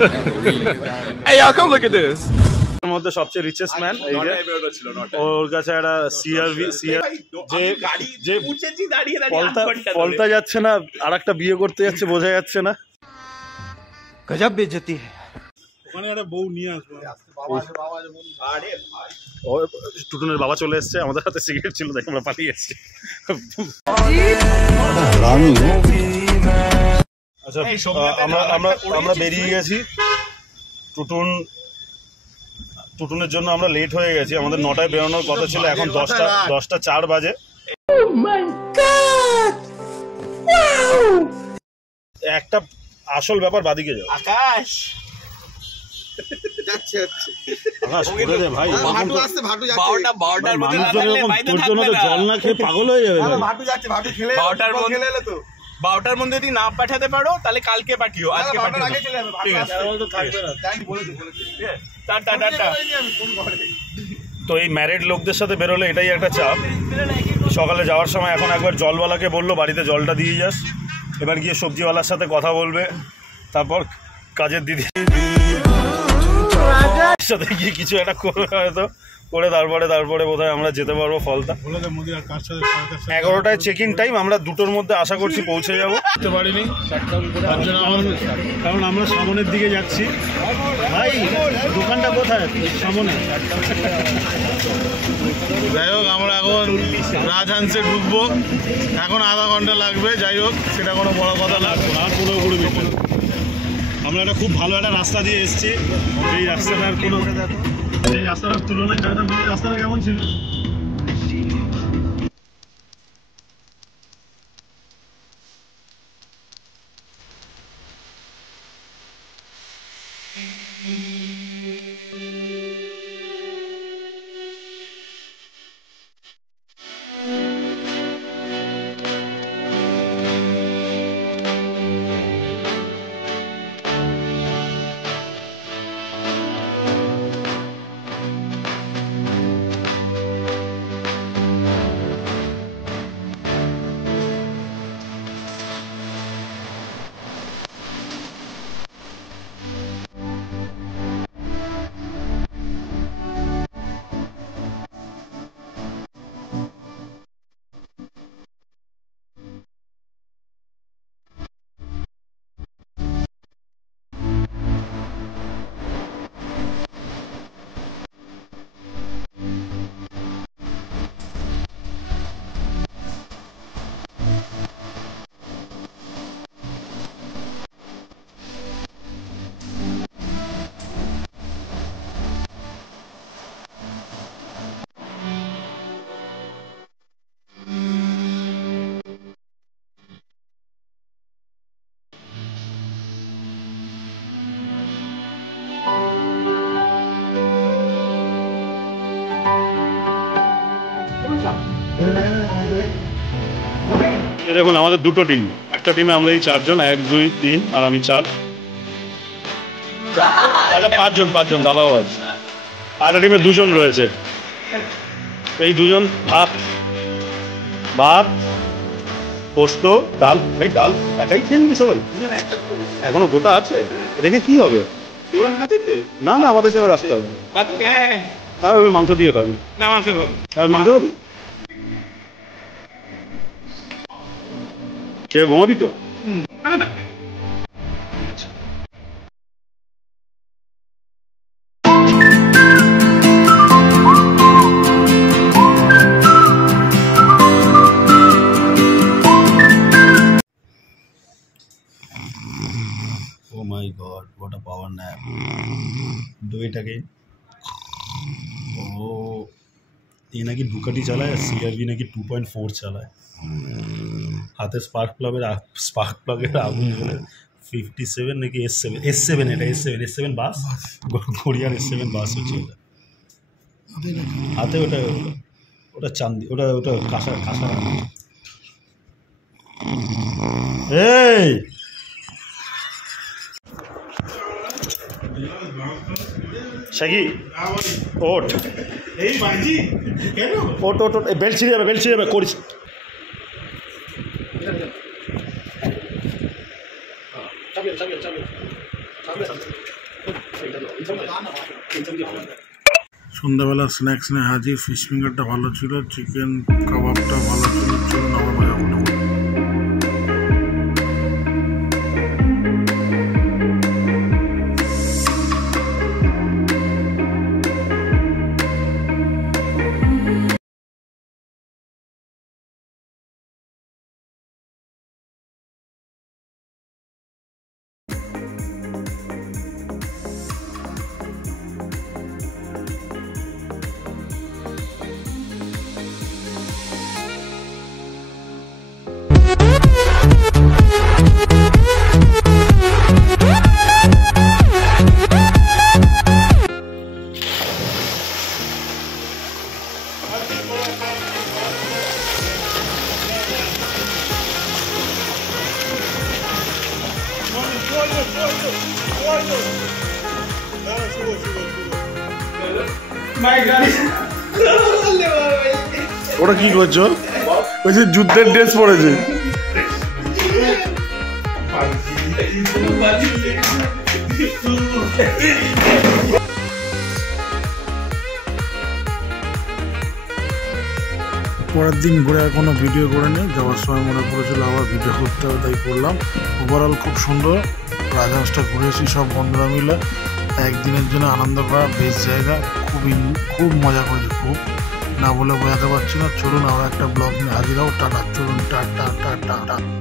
Hey y'all, come look at this. মধ্যে সবচেয়ে richest man এই যে ওর কাছে একটা সিআরভি যে পলতা যাচ্ছে না আর একটা বিয়ে করতে যাচ্ছে বোঝা যাচ্ছে না। गजब बेइज्जती है। ওখানে একটা বউ নিয়ে আসবো। টুটুনের বাবা চলে এসছে, আমাদের হাতে সিগারেট ছিল তাই আমরা পালিয়ে এসেছি। আচ্ছা আমরা বেরিয়ে গেছি। টুটুনের জন্য আমরা লেট হয়ে গেছি, আমাদের 9টায় বেরোনোর কথা ছিল, এখন 10টা 4 বাজে। একটা আসল ব্যাপার বাদিকে যাও। আকাশ ভাই জল না খেয়ে পাগল হয়ে যাবে। 12টার মধ্যে যদি না পাঠাতে পারো তাহলে কালকে পাঠিও, আজকে পাঠিও। ঠিক আছে, তো এই ম্যারিড লোকদের সাথে বেরোলে এটাই একটা চাপ। সকালে যাওয়ার সময় এখন একবার জলওয়ালাকে বললো বাড়িতে জলটা দিয়ে যাস, এবার গিয়ে সবজিওয়ালার সাথে কথা বলবে, তারপর কাজের দিদির সাথে গিয়ে কিছু একটা করবে হয়তো, করে তারপরে বোধহয় আমরা যেতে পারবো ফলতা। 11টায় চেক ইন টাইম, আমরা 2টোর মধ্যে আশা করছি পৌঁছে যাবো। বুঝতে পারিনি কারণ আমরা সামনের দিকে যাচ্ছি। ভাই দোকানটা কোথায়? সামনে। যাই হোক আমরা এখন রাজহাংসে ঢুকবো, এখন আধা ঘন্টা লাগবে। যাই হোক সেটা কোনো বড় কথা না, আর 15-20 মিনিট। আমরা একটা খুব ভালো একটা রাস্তা দিয়ে এসেছি, এই রাস্তাটার কোনো এই রাস্তাটার তুলনায় রাস্তাটা কেমন ছিল? দেখুন আমাদের 2টো টিম, একটা টিমে আমরা এই 4 জন, 1, 2, 3 আর আমি 4। আচ্ছা 5 জন দাদাও আছে। আর টিমে 2 জন রয়েছে। এই 2 জন ভাত পোস্ত ডাল, এই ডাল একাই খেয়ে নিবি সবাই? এখনো গোটা আছে, রেখে কি হবে? না আমাদের সঙ্গে রাস্তা হবে, মাংস দিয়ে খাবি? না মাংস হবে। কে ঘুমাবি তো? Oh my God, what a power nap. Do it again. Oh, ये ना कि डुकाटी चला है, CRV ना कि 2.4 चला है। হাতে স্পার্ক প্লাগের আগুন জ্বলে 57 নাকি S7 এটা S7 বাস, কোরিয়ার S7 বাস হচ্ছে এটা। হাতে ওটা চান্দি, ওটা কাঁসা। এই শাকি ওঠ, এই বাজি কেন? ওঠ বেল্ট ছিঁড়ে যাবে করিস। সন্ধ্যাবেলা স্ন্যাক্স নিয়ে হাজির। ফিশ ফিঙ্গারটা ভালো ছিল, চিকেন কাবাবটা ভালো ছিল। চলুন আবার মজা করবো। ওরা কি করছো? ওই যে যুদ্ধের ড্রেস পরেছে। পরের দিন ঘুরে আর কোনো ভিডিও করে নেই, যাওয়ার সময় মনে পড়েছিল আবার ভিডিও করতে হবে, তাই করলাম। ওভারঅল খুব সুন্দর রাজহাঁসটা ঘুরেছি সব বন্ধুরা মিলে। একদিনের জন্য আনন্দ করা বেস্ট জায়গা, খুব মজা করেছি, খুব না বলে বোঝাতে পারছি না। চলুন আমরা একটা ব্লগ নিয়ে হাজির হবো। টাটা, চলুন টাটা টাটা টাটা।